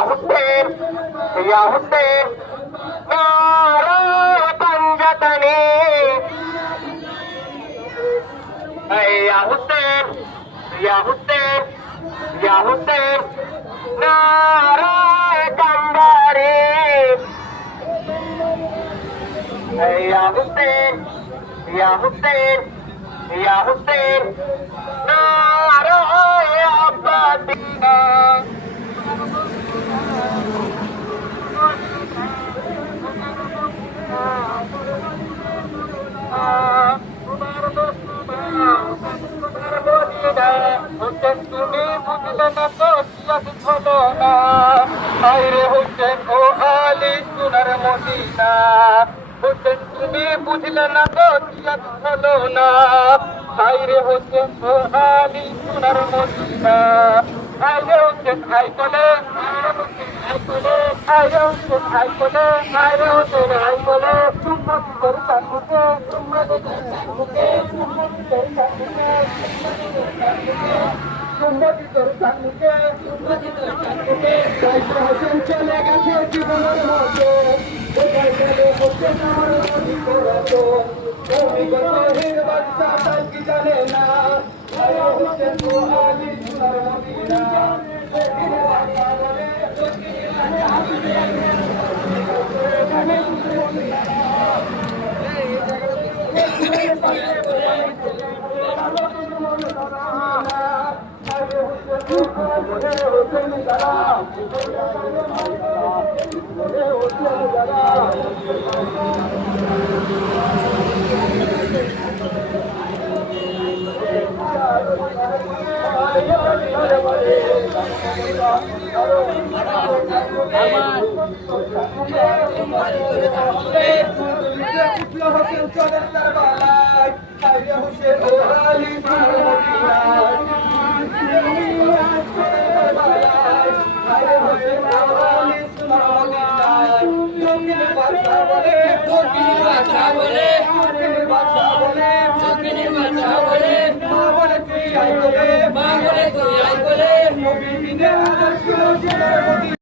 হুসেন ইয়া হুসেন নারা পাঞ্জাতনি ইয়া হুসেন ইয়া হুসেন ইয়া হুসেন নারা কান্দারি ইয়া হুসেন ইয়া হুসেন ইয়া হুসেন নারা আব্বাসিনা তুমি বুঝলে না তো হলো না আইরে হোসেন ও আলী সোনার মদিনা হোসেন তুমি বুঝলে না তো হলো না আইরে হোসেন ও আলী সোনার মদিনা আইরে হোসেন আই বলে আইরে হোসেন আই বলে আইরে হোসেন আই বলে তুমি তোর কাকুকে তুমি তোর কাকুকে হোসেন চলে গেছে জীবনের মতো তুমি গরিবের বাচ্চা তাই কি জানে না হোসেন তো আলী সোনার মদিনা বলে